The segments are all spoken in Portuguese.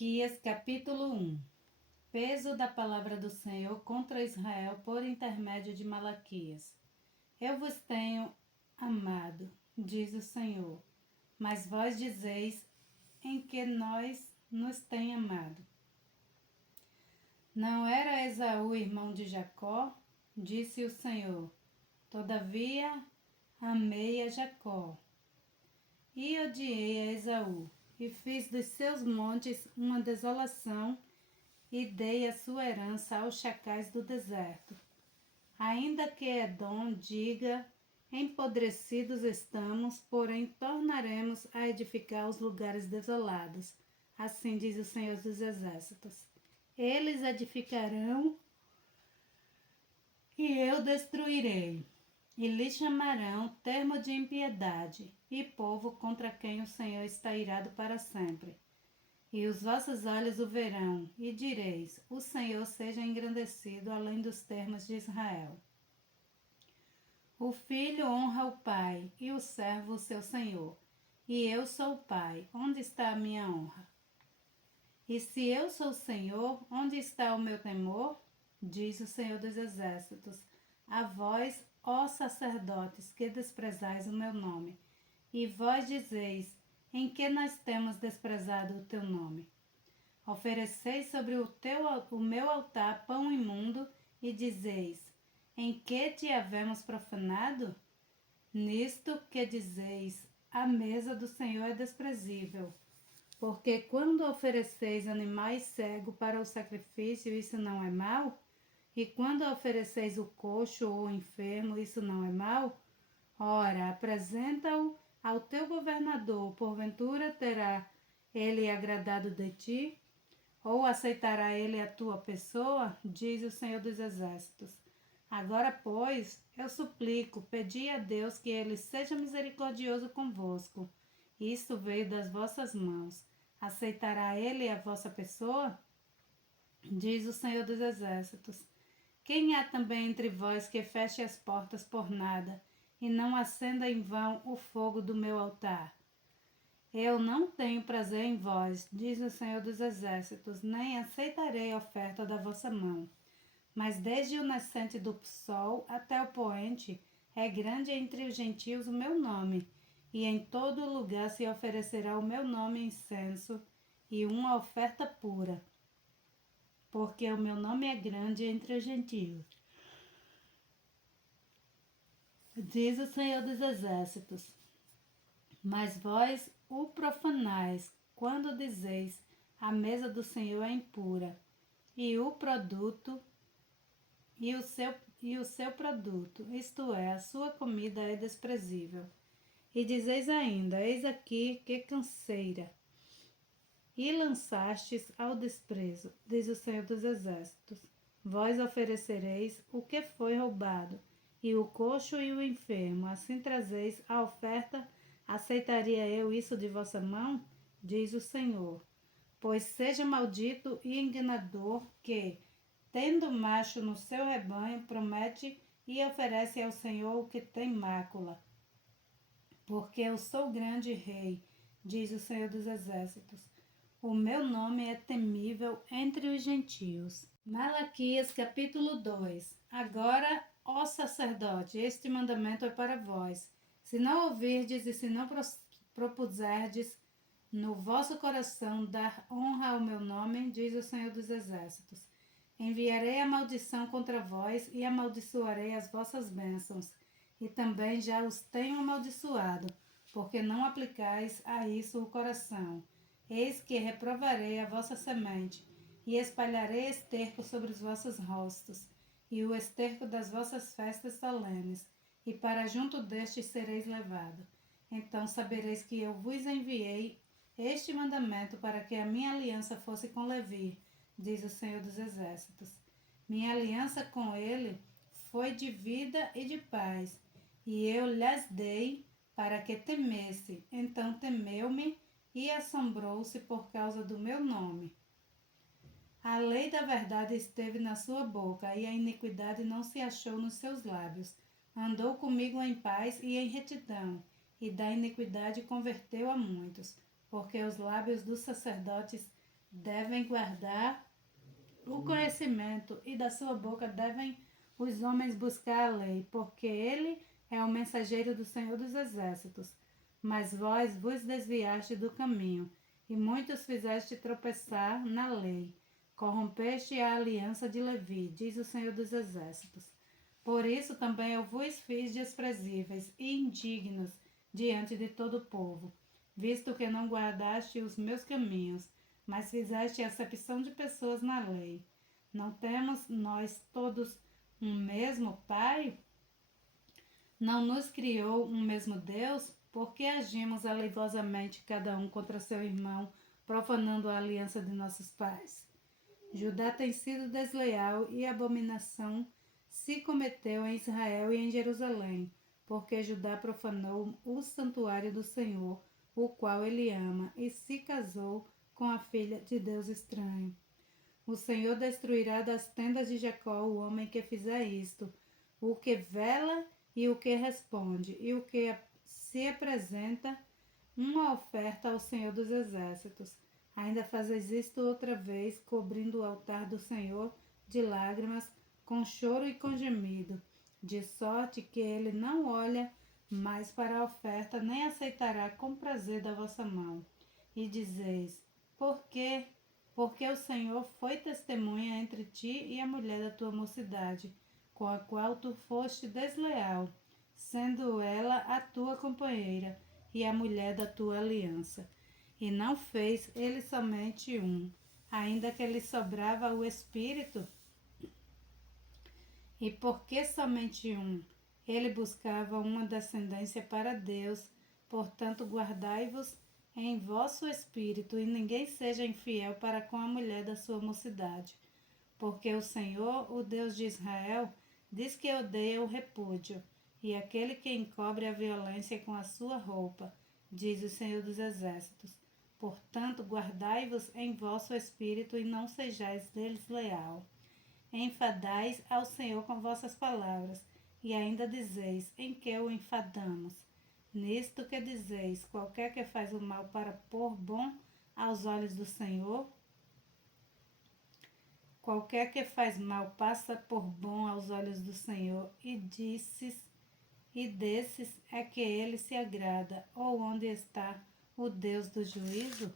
Malaquias capítulo 1. Peso da palavra do Senhor contra Israel por intermédio de Malaquias. Eu vos tenho amado, diz o Senhor, mas vós dizeis em que nós nos tem amado. Não era Esaú irmão de Jacó? Disse o Senhor. Todavia amei a Jacó e odiei a Esaú, e fiz dos seus montes uma desolação, e dei a sua herança aos chacais do deserto. Ainda que Edom diga, empodrecidos estamos, porém tornaremos a edificar os lugares desolados. Assim diz o Senhor dos Exércitos. Eles edificarão e eu destruirei. E lhe chamarão termo de impiedade, e povo contra quem o Senhor está irado para sempre. E os vossos olhos o verão, e direis, o Senhor seja engrandecido além dos termos de Israel. O filho honra o pai, e o servo o seu senhor. E eu sou o pai, onde está a minha honra? E se eu sou o Senhor, onde está o meu temor? Diz o Senhor dos Exércitos. A vós, ó sacerdotes, que desprezais o meu nome. E vós dizeis, em que nós temos desprezado o teu nome? Ofereceis sobre o meu altar pão imundo e dizeis, em que te havemos profanado? Nisto que dizeis, a mesa do Senhor é desprezível. Porque quando ofereceis animais cegos para o sacrifício, isso não é mal? E quando ofereceis o coxo ou o enfermo, isso não é mal? Ora, apresenta-o ao teu governador, porventura terá ele agradado de ti? Ou aceitará ele a tua pessoa? Diz o Senhor dos Exércitos. Agora, pois, eu suplico, pedi a Deus que ele seja misericordioso convosco. Isto veio das vossas mãos. Aceitará ele a vossa pessoa? Diz o Senhor dos Exércitos. Quem há também entre vós que feche as portas por nada, e não acenda em vão o fogo do meu altar? Eu não tenho prazer em vós, diz o Senhor dos Exércitos, nem aceitarei a oferta da vossa mão. Mas desde o nascente do sol até o poente, é grande entre os gentios o meu nome, e em todo lugar se oferecerá o meu nome incenso e uma oferta pura, porque o meu nome é grande entre os gentios. Diz o Senhor dos Exércitos. Mas vós o profanais, quando dizeis, a mesa do Senhor é impura, e o produto, e o seu produto, isto é, a sua comida é desprezível. E dizeis ainda, eis aqui que canseira, e lançastes ao desprezo, diz o Senhor dos Exércitos. Vós oferecereis o que foi roubado, e o coxo e o enfermo, assim trazeis a oferta. Aceitaria eu isso de vossa mão? Diz o Senhor. Pois seja maldito e enganador que, tendo macho no seu rebanho, promete e oferece ao Senhor o que tem mácula. Porque eu sou grande rei, diz o Senhor dos Exércitos. O meu nome é temível entre os gentios. Malaquias capítulo 2. Agora, ó sacerdote, este mandamento é para vós. Se não ouvirdes e se não propuserdes no vosso coração dar honra ao meu nome, diz o Senhor dos Exércitos, enviarei a maldição contra vós e amaldiçoarei as vossas bênçãos. E também já os tenho amaldiçoado, porque não aplicais a isso o coração. Eis que reprovarei a vossa semente, e espalharei esterco sobre os vossos rostos, e o esterco das vossas festas solenes, e para junto destes sereis levado. Então sabereis que eu vos enviei este mandamento para que a minha aliança fosse com Levi, diz o Senhor dos Exércitos. Minha aliança com ele foi de vida e de paz, e eu lhes dei para que temesse. Então temeu-me e assombrou-se por causa do meu nome. A lei da verdade esteve na sua boca, e a iniquidade não se achou nos seus lábios. Andou comigo em paz e em retidão, e da iniquidade converteu a muitos, porque os lábios dos sacerdotes devem guardar o conhecimento, e da sua boca devem os homens buscar a lei, porque ele é o mensageiro do Senhor dos Exércitos. Mas vós vos desviaste do caminho, e muitos fizeste tropeçar na lei. Corrompeste a aliança de Levi, diz o Senhor dos Exércitos. Por isso também eu vos fiz desprezíveis e indignos diante de todo o povo, visto que não guardaste os meus caminhos, mas fizeste acepção de pessoas na lei. Não temos nós todos um mesmo Pai? Não nos criou um mesmo Deus? Por que agimos aleivosamente cada um contra seu irmão, profanando a aliança de nossos pais? Judá tem sido desleal e abominação se cometeu em Israel e em Jerusalém, porque Judá profanou o santuário do Senhor, o qual ele ama, e se casou com a filha de Deus estranho. O Senhor destruirá das tendas de Jacó o homem que fizer isto, o que vela e o que responde, e o que se apresenta uma oferta ao Senhor dos Exércitos. Ainda fazes isto outra vez, cobrindo o altar do Senhor de lágrimas, com choro e com gemido, de sorte que ele não olha mais para a oferta, nem aceitará com prazer da vossa mão. E dizeis: por quê? Porque o Senhor foi testemunha entre ti e a mulher da tua mocidade, com a qual tu foste desleal, sendo ela a tua companheira e a mulher da tua aliança. E não fez ele somente um, ainda que lhe sobrava o espírito. E porque somente um? Ele buscava uma descendência para Deus. Portanto, guardai-vos em vosso espírito, e ninguém seja infiel para com a mulher da sua mocidade. Porque o Senhor, o Deus de Israel, diz que odeia o repúdio, e aquele que encobre a violência com a sua roupa, diz o Senhor dos Exércitos. Portanto, guardai-vos em vosso espírito, e não sejais desleal. Enfadais ao Senhor com vossas palavras, e ainda dizeis: em que o enfadamos? Nisto que dizeis: qualquer que faz o mal para pôr bom aos olhos do Senhor, qualquer que faz mal passa por bom aos olhos do Senhor, e desses é que ele se agrada. Ou onde está o Deus do juízo?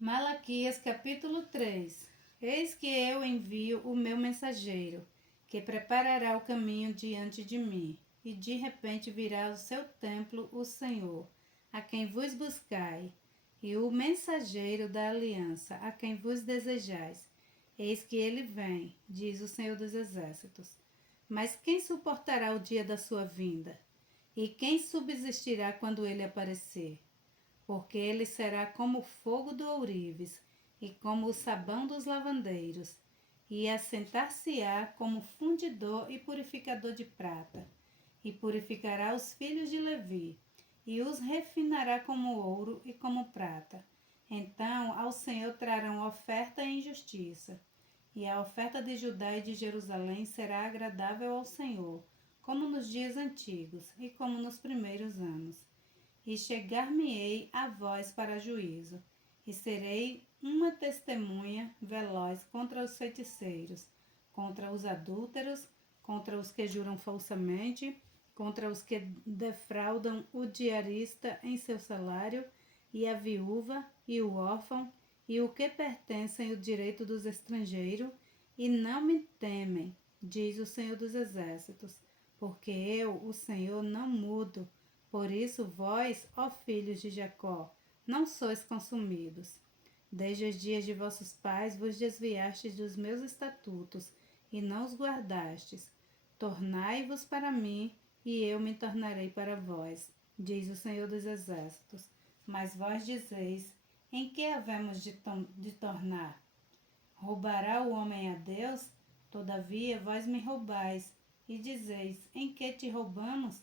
Malaquias capítulo 3. Eis que eu envio o meu mensageiro, que preparará o caminho diante de mim, e de repente virá ao seu templo o Senhor, a quem vos buscai, e o mensageiro da aliança, a quem vos desejais. Eis que ele vem, diz o Senhor dos Exércitos. Mas quem suportará o dia da sua vinda? E quem subsistirá quando ele aparecer? Porque ele será como o fogo do ourives, e como o sabão dos lavandeiros, e assentar-se-á como fundidor e purificador de prata, e purificará os filhos de Levi, e os refinará como ouro e como prata. Então ao Senhor trarão oferta e injustiça, e a oferta de Judá e de Jerusalém será agradável ao Senhor, como nos dias antigos e como nos primeiros anos. E chegar-me-ei a vós para juízo, e serei uma testemunha veloz contra os feiticeiros, contra os adúlteros, contra os que juram falsamente, contra os que defraudam o diarista em seu salário, e a viúva, e o órfão, e o que pertencem o direito dos estrangeiros, e não me temem, diz o Senhor dos Exércitos, porque eu, o Senhor, não mudo. Por isso vós, ó filhos de Jacó, não sois consumidos. Desde os dias de vossos pais vos desviastes dos meus estatutos, e não os guardastes. Tornai-vos para mim, e eu me tornarei para vós, diz o Senhor dos Exércitos. Mas vós dizeis: em que havemos de tornar? Roubará o homem a Deus? Todavia vós me roubais, e dizeis: em que te roubamos?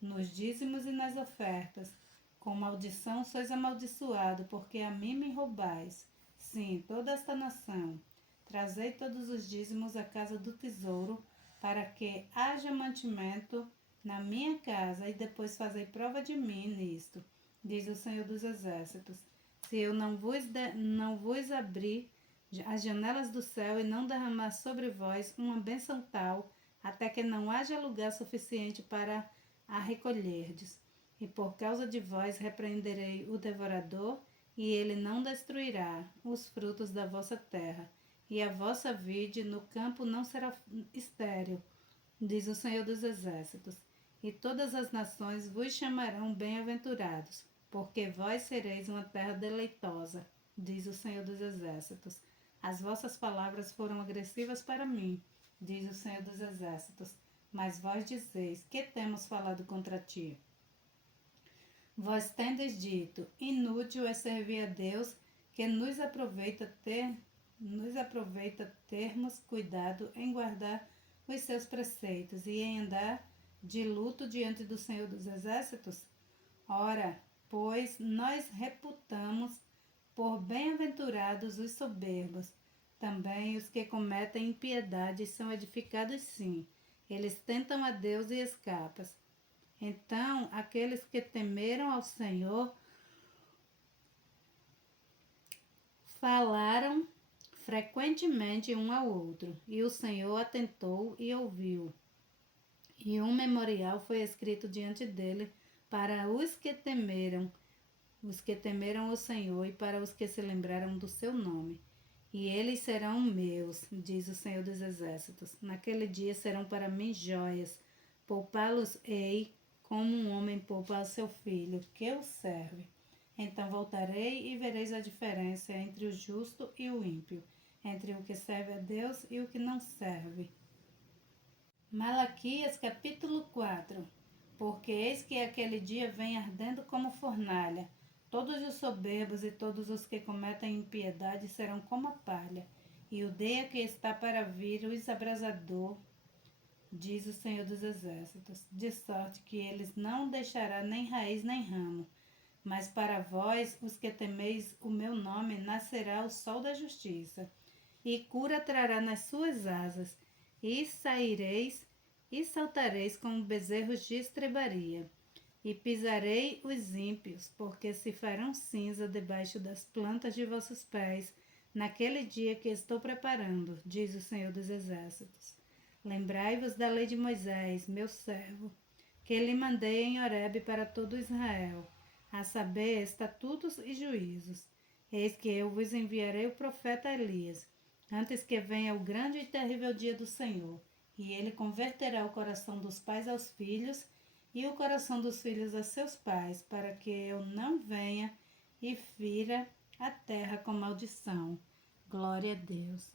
Nos dízimos e nas ofertas. Com maldição sois amaldiçoado, porque a mim me roubais. Sim, toda esta nação. Trazei todos os dízimos à casa do tesouro, para que haja mantimento na minha casa, e depois fazei prova de mim nisto, diz o Senhor dos Exércitos. se eu não vos abrir as janelas do céu e não derramar sobre vós uma bênção tal, até que não haja lugar suficiente para a recolherdes. E por causa de vós repreenderei o devorador, e ele não destruirá os frutos da vossa terra, e a vossa vide no campo não será estéril, diz o Senhor dos Exércitos. E todas as nações vos chamarão bem-aventurados, porque vós sereis uma terra deleitosa, diz o Senhor dos Exércitos. As vossas palavras foram agressivas para mim, diz o Senhor dos Exércitos. Mas vós dizeis: que temos falado contra ti? Vós tendes dito: inútil é servir a Deus, que nos aproveita termos cuidado em guardar os seus preceitos e em andar de luto diante do Senhor dos Exércitos? Ora, pois nós reputamos por bem-aventurados os soberbos. Também os que cometem impiedade são edificados sim. Eles tentam a Deus e escapam. Então, aqueles que temeram ao Senhor falaram frequentemente um ao outro, e o Senhor atentou e ouviu. E um memorial foi escrito diante dele para os que temeram o Senhor e para os que se lembraram do seu nome. E eles serão meus, diz o Senhor dos Exércitos. Naquele dia serão para mim joias. Poupá-los-ei como um homem poupa ao seu filho, que o serve. Então voltarei e vereis a diferença entre o justo e o ímpio, entre o que serve a Deus e o que não serve. Malaquias capítulo 4. Porque eis que aquele dia vem ardendo como fornalha. Todos os soberbos e todos os que cometem impiedade serão como a palha, e o dia que está para vir os abrasador, diz o Senhor dos Exércitos, de sorte que eles não deixará nem raiz nem ramo. Mas para vós, os que temeis o meu nome, nascerá o sol da justiça, e cura trará nas suas asas, e saireis e saltareis como bezerros de estrebaria. E pisarei os ímpios, porque se farão cinza debaixo das plantas de vossos pés, naquele dia que estou preparando, diz o Senhor dos Exércitos. Lembrai-vos da lei de Moisés, meu servo, que lhe mandei em Horebe para todo Israel, a saber, estatutos e juízos. Eis que eu vos enviarei o profeta Elias, antes que venha o grande e terrível dia do Senhor, e ele converterá o coração dos pais aos filhos, e o coração dos filhos a seus pais, para que eu não venha e fira a terra com maldição. Glória a Deus.